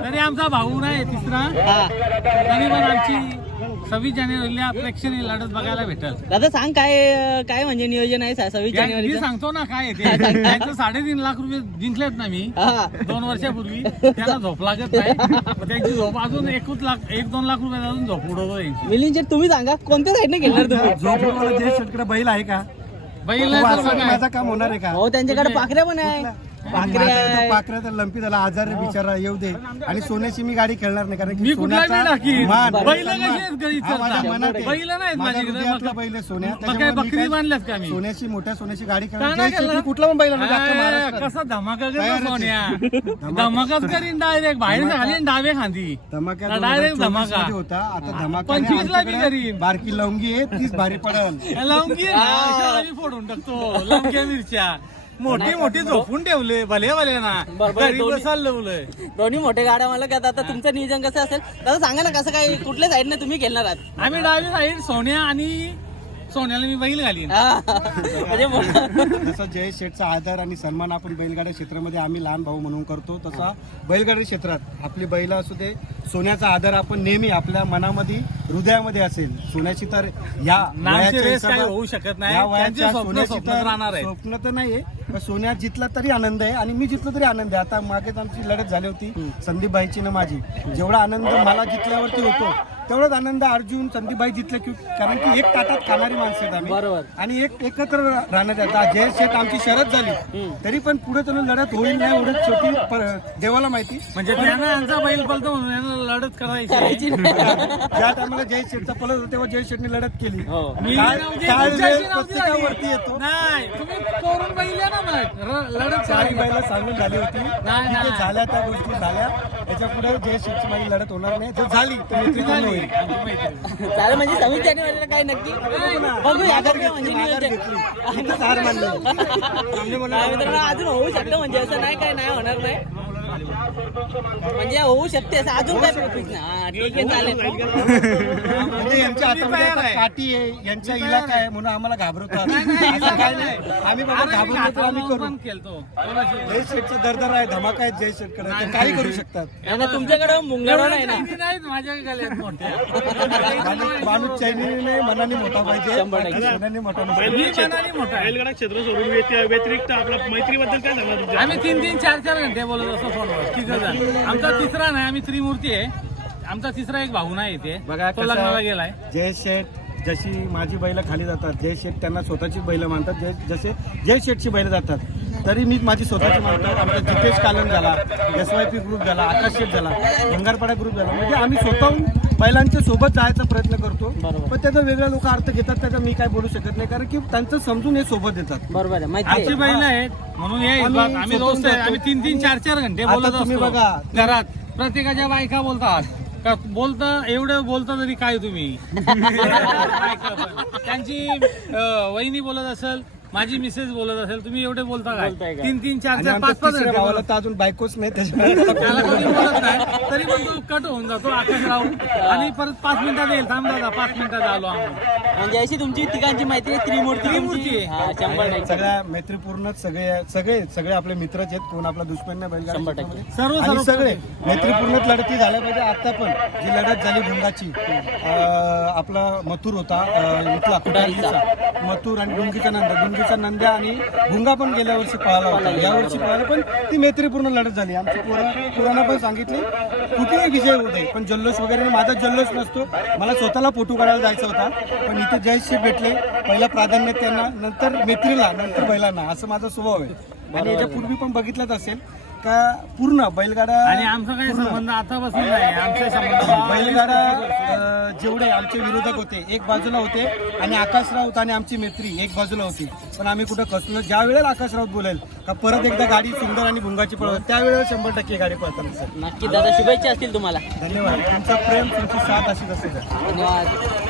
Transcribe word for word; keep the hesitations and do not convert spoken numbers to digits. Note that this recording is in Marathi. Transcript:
तरी आमचा भाऊ नाही तिसरा, हा तरी पण आमची सव्वीस जानेवारीला प्रेक्षणीय लढत बघायला भेटल. दादा सांग काय काय म्हणजे नियोजन आहे सव्वीस मी जानेवारीचं? सांगतो ना काय आहे ते. त्यांचं साडेतीन लाख रुपये जिंकलेत ना मी हा दोन वर्षापूर्वी. त्यांना झोप लागत नाही, त्यांची झोप अजून एकूच लाख एक दोन लाख रुपये अजून झोप उडवतो यांची. मिलिंद शेट तुम्ही सांगा कोणत्या साईडने घेणार तुम्ही? झोपडवाला जे शेतकरी बैल आहे का, बैल नाही तर वासराने बघा. माझं काम होणार आहे का? हो त्यांच्याकडे पाखऱ्या पण आहे. पाखऱ्या माझा आहे. तो पाखऱ्या तर लंपी झाला, आजार बिचारा येऊ दे. आणि सोन्याची मी गाडी खेळणार नाही, कारण मी की कुठला बी सोन्याचा टाकीन. मान, बैल सन्मान, कशी आहेत घरी हा माझ्या चरता? मनात आहे. बैल नाहीत माझ्या माझ्याकडे. हृदयातला मग- बैल आहे सोन्या. मग काय त्याच्यामुळे मी बकरी काय बांधल्यात का मी? सोन्याची मोठ्या सोन्याची गाडी का खेळणार. नाही जय शेट्टी केलं? कुठला पण बैल आणू दे, अख्ख्या आ, महाराष्ट्रात. कसा धमाका तयारच करतो आहे. सोन्या. धमाकाच करीन डायरेक्ट बाहेर धमाका. घालीन डावे खांदी. धमाका डायरेक्ट दोन हजार चोवीस धमाका. मध्ये होता. आता धमाका पंचवीस ला बी आमच्याकडे करीन. बारकी लवंगी आहे, तीच भारी पडल. लवंगी आहे ना, अशाला मी फोडून टाकतो लवंग्या मिरच्या. मोठी मोठी झोपून ठेवले भले भले ना, बरोबर, घरी दोन्ही- बसायला लावलंय. दोन्ही मोठे गाड्या मला काय आता तुमचं नियोजन कसं असेल दादा सांगा ना, कसं काय कुठल्या साईडने तुम्ही खेळणार आहात? आम्ही डावी साईड सोन्या आणि सोन्याला मी बैल घालीन. हा. म्हणजे मोठं- जसं जय शेठचा आदर आणि सन्मान आपण बैलगाड्या क्षेत्रामध्ये आम्ही लहान भाऊ म्हणून करतो, तसा बैलगाडी क्षेत्रात आपली बैल असू दे, सोन्याचा आदर आपण नेहमी आपल्या मनामध्ये हृदयामध्ये असेल. सोन्याची तर या नामचे वयाच्या रेस काही हिशोबात- होऊ शकत नाही. या त्यांचे वयाच्या स्वप्न सोन्याची स्वप्न तर राहणार आहे. स्वप्न तर नाहीये, पण सोन्या जितला तरी आनंद आहे आणि मी जितलो तरी आनंद आहे. आता मागेच आमची लढत झाली होती संदीप भाईची ना माझी. जेवढा आनंद मला जितल्यावरती होतो तेवढाच आनंद अर्जुन संदीप भाई जितले की, कारण की एक ताटात खाणारी माणसं आहेत आम्ही बरोबर. आणि आणि एक एकत्र राहण्यात आता जय शेठ आमची शरद झाली तरी पण पुढे चालून लढत होईल नाही एवढं शेवटी प- देवाला माहिती. म्हणजे त्यानं यांचा बैल पलतो म्हणून यांना लढत करायची. करायची नाही. ज्या टायमाला जय शेठचा पलत होता तेव्हा जय शेठने लढत केली. हो. मी काय- नव्हते, काय तुमच्याशी वेळ नव्हती प्रत्येकावरती झाली. येतो. नाही तुम्ही करून बैल या ना मग र- लढत चारी करायची. बाईला सांगून झाली होती नाही, ठीक आहे, नाही. झाल्या त्या गोष्टी झाल्या. त्याच्या पुढे जय शेठची माझी लढत होणार नाही. जर झाली तर मैत्रीपूर्ण होईल. आमची मैत्री. चालेल म्हणजे सव्वीस जानेवारीला काय नक्की बघूया माघार काय म्हणजे घेतली, माघार नियोजन. घेतली. इथंच हार मानली. नाही मित्रांनो, अजून होऊ शकतं म्हणजे असं नाही काय नाही होणार नाही, म्हणजे होऊ शकते असं अजून काय फिक्स नाही. हा, ठीक आहे चालेल. म्हणजे यांच्या हातामध्ये तयार आता आहे. काठी आहे, यांचा इलाका आहे म्हणून आम्हाला घाबरवतात. असं काय नाही, आम्ही बाबा अरे, मी घाबरलो तर आम्ही हातावर करू. पण खेळतो. कोणाशी? जय शेठचा दरदर आहे, धमाका आहे जय शेठकडे, ते काही करू शकतात. आणि तुमच्याकडे मुंगळा नाही ना? एवढ्या नाहीत माझ्या गळ्यात मोठ्या. माणूस- माणूस चैनीने नाही मनाने मोठा पाहिजे, शंभर टक्के. बाकी सोन्याने मोठा नसतो. मी मनाने मोठा आहे. बैलगाडा क्षेत्र सोडून व्यति- व्यतिरिक्त आपला मैत्रीबद्दल काय सांगणार तुमच्या? आम्ही तीन तीन चार चार घंटे बोलत असतो फोनवर. तिघ जण. आमचा तिसरा नाही, आम्ही त्रिमूर्ती आहे. आमचा तिसरा एक भाऊ नाही इथे, बघा तो कसं लग्नाला आहे, गेलाय. जय शेठ जशी माझी बैल खाली जातात, जय शेठ त्यांना स्वतःची बैल मानतात. जय जसे जय शेठची बैल जातात तरी मी माझी स्वतःची मानतो. आमचा जितेश कालन झाला, एस वाय पी ग्रुप झाला, आकाश शेठ झाला, भंगारपाडा ग्रुप झाला, म्हणजे आम्ही स्वतःहून बैलांच्या सोबत जायचा प्रयत्न करतो. बरोबर. पण त्याचा वेगळा लोक अर्थ घेतात, त्याचा मी काय बोलू शकत नाही, कारण की त्यांचं समजून हे सोबत येतात. बरोबर आहे माहिती आमची आहे. बैल आहेत म्हणून हे आम्ही आम्ही आम्ही दोस्त आहे. आम्ही तीन तीन चार चार घंटे आता बोलत तुम्ही असतो बघा. घरात. प्रत्येकाच्या बायका बोलतात का, बोलता एवढं बोलता तरी काय तुम्ही. बायका पण. त्यांची अं, वहिनी बोलत असेल, माझी मिसेस बोलत असेल, तुम्ही एवढे बोलता बोलताय काय? का? तीन तीन चार आणि चार आमच्या पाच पाच तिसऱ्या घंटे भावाला बोलत. तर अजून बायकोच नाही, त्याच्यामुळे त्याला कोणी बोलत नाही तरी पण तो कट होऊन जातो आकाशराव. आणि परत पाच मिनिटात येईल, थांब दादा पाच मिनिटात आलो आम्ही. म्हणजे अशी तुमची तिघांची मैत्री आहे, त्रिमूर्ती त्रिमूर्ती तुमची. आहे. हा, शंभर टक्के. सगळ्या मैत्रीपूर्णच सगळे सगळे सगळे आपले मित्रच आहेत, कोण आपला दुश्मन नाही बैलगाडी शंभर टक्के. क्षेत्रामध्ये. सर्व आणि सर्व सगळे मैत्रीपूर्णच लढती झाल्या पाहिजे. आता पण जी लढत झाली भुंगाची, अं, आपला मथुर होता, अं, इथला कुडाळीचा मथुर आणि डुंगीचा नंदा, डुंगीचा नंद्या आणि भुंगा पण गेल्या वर्षी पळाला होता, या वर्षी पळाला, पण ती मैत्रीपूर्ण लढत झाली. आमची पोरं पोरांना पण सांगितले कुठेही विजय होऊ दे, पण जल्लोष वगैरे नाही. माझा जल्लोष नसतो, मला स्वतःला फोटो काढायला जायचा होता, पण इथे जयश्री भेटले, पहिला प्राधान्य त्यांना, नंतर मैत्रीला, नंतर बैलांना, असं माझा स्वभाव आहे. आणि याच्यापूर्वी पण बघितलंच असेल का पूर्ण बैलगाडा आणि आमचा काही संबंध आतापासून नाही. आमचे संबंध बैलगाडा अं, जेवढे आमचे विरोधक होते एक बाजूला होते आणि आकाश राऊत आणि आमची मैत्री एक बाजूला होती, पण आम्ही कुठं कसलो. ज्या वेळेला आकाश राऊत बोलेल का परत एकदा गाडी सुंदर आणि भुंगाची पळवत, त्यावेळेला शंभर टक्के गाडी पळतात सर. नक्की दादा, शुभेच्छा असतील तुम्हाला. धन्यवाद. तुमचं प्रेम, तुमची साथ अशीच असेल. धन्यवाद.